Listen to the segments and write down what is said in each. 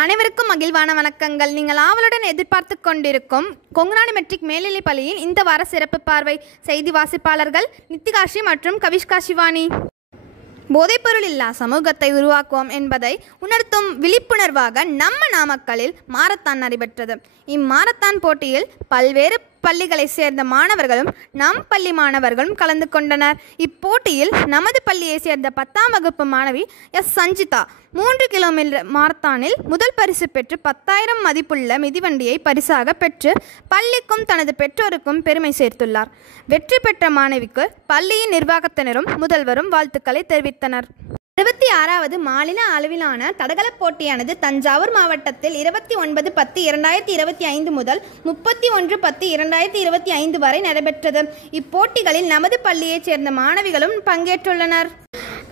அனைவருக்கும் மகிழ்வான வணக்கங்கள். நீங்கள் ஆவலுடன் எதிர்பார்த்து கொண்டிருக்கும் கொங்குநாடு மெட்ரிக் மேல்நிலைப் பள்ளியின் இந்த வார சிறப்பு பார்வை. செய்தி வாசிப்பாளர்கள் நித்திகாஷி மற்றும் கவிஷ்கா சிவானி. போதைப்பொருள் இல்லா சமூகத்தை உருவாக்குவோம் என்பதை உணர்த்தும் விழிப்புணர்வாக நம்ம நாமக்கலில் மாரத்தான் நடைபெற்றது. இம்மாரத்தான் போட்டியில் பல்வேறு பள்ளிகளை சேர்ந்த மாணவர்களும் நம் பள்ளி மாணவர்களும் கலந்து கொண்டனர். இப்போட்டியில் நமது பள்ளியை சேர்ந்த 10ஆம் வகுப்பு மாணவி எஸ் சஞ்சிதா 3 கிலோமீட்டர் மாரத்தானில் முதல் பரிசு பெற்று 10,000 மதிப்புள்ள மிதிவண்டியை பரிசாக பெற்று பள்ளிக்கும் தனது பெற்றோருக்கும் பெருமை சேர்த்துள்ளார். வெற்றி பெற்ற மாணவிக்கு பள்ளியின் நிர்வாகத்தினரும் முதல்வரும் வாழ்த்துக்களை தெரிவித்தனர். 26வது மாநில அளவிலான தடகள போட்டியானது தஞ்சாவூர் மாவட்டத்தில் 29/10/2025 முதல் 31/10/2025 வரை நடைபெற்றது. இப்போட்டிகளில் நமது பள்ளியைச் சேர்ந்த மாணவிகளும் பங்கேற்றுள்ளனர்.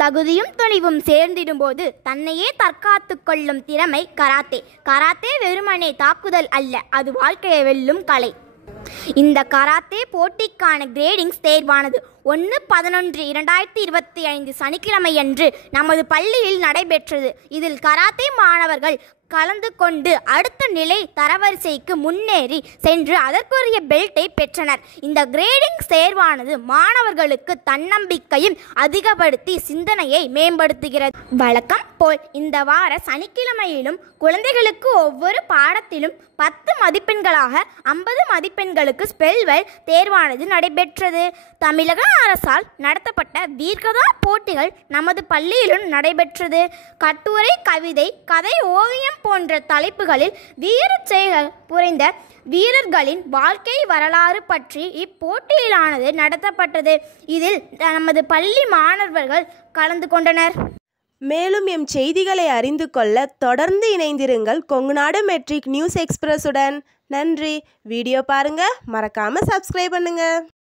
தகுதியும் துணிவும் சேர்ந்திடும்போது தன்னையே தற்காத்து கொள்ளும் திறமை கராத்தே. கராத்தே வெறுமனே தாக்குதல் அல்ல, அது வாழ்க்கையை வெல்லும் கலை. இந்த கராத்தே போட்டிக்கான கிரேடிங்ஸ் தேர்வானது 1/11/2025 சனிக்கிழமையன்று நமது பள்ளியில் நடைபெற்றது. இதில் கராத்தே மாணவர்கள் கலந்து கொண்டு அடுத்த நிலை தரவரிசைக்கு முன்னேறி சென்று அதற்குரிய பெல்ட்டை பெற்றனர். இந்த கிரேடிங் தேர்வானது மாணவர்களுக்கு தன்னம்பிக்கையும் அதிகப்படுத்தி சிந்தனையை மேம்படுத்துகிறது. வழக்கம் போல் இந்த வார சனிக்கிழமையிலும் குழந்தைகளுக்கு ஒவ்வொரு பாடத்திலும் 10 மதிப்பெண்களாக 50 மதிப்பெண்களுக்கு ஸ்பெல்வெல் தேர்வானது நடைபெற்றது. தமிழக அரசால் நடத்தப்பட்ட வீர்கதா போட்டிகள் நமது பள்ளியிலும் நடைபெற்றது. கட்டுரை, கவிதை, கதை, ஓவியம் போன்ற தலைப்புகளில் வீர செயல்கள் புரிந்த வீரர்களின் வாழ்க்கை வரலாறு பற்றி இப்போட்டியிலானது நடத்தப்பட்டது. இதில் நமது பள்ளி மாணவர்கள் கலந்து கொண்டனர். மேலும் எம் செய்திகளை அறிந்து கொள்ள தொடர்ந்து இணைந்திருங்கள் கொங்குநாடு மெட்ரிக் நியூஸ் எக்ஸ்பிரஸுடன். நன்றி. வீடியோ பாருங்க, மறக்காம சப்ஸ்கிரைப் பண்ணுங்க.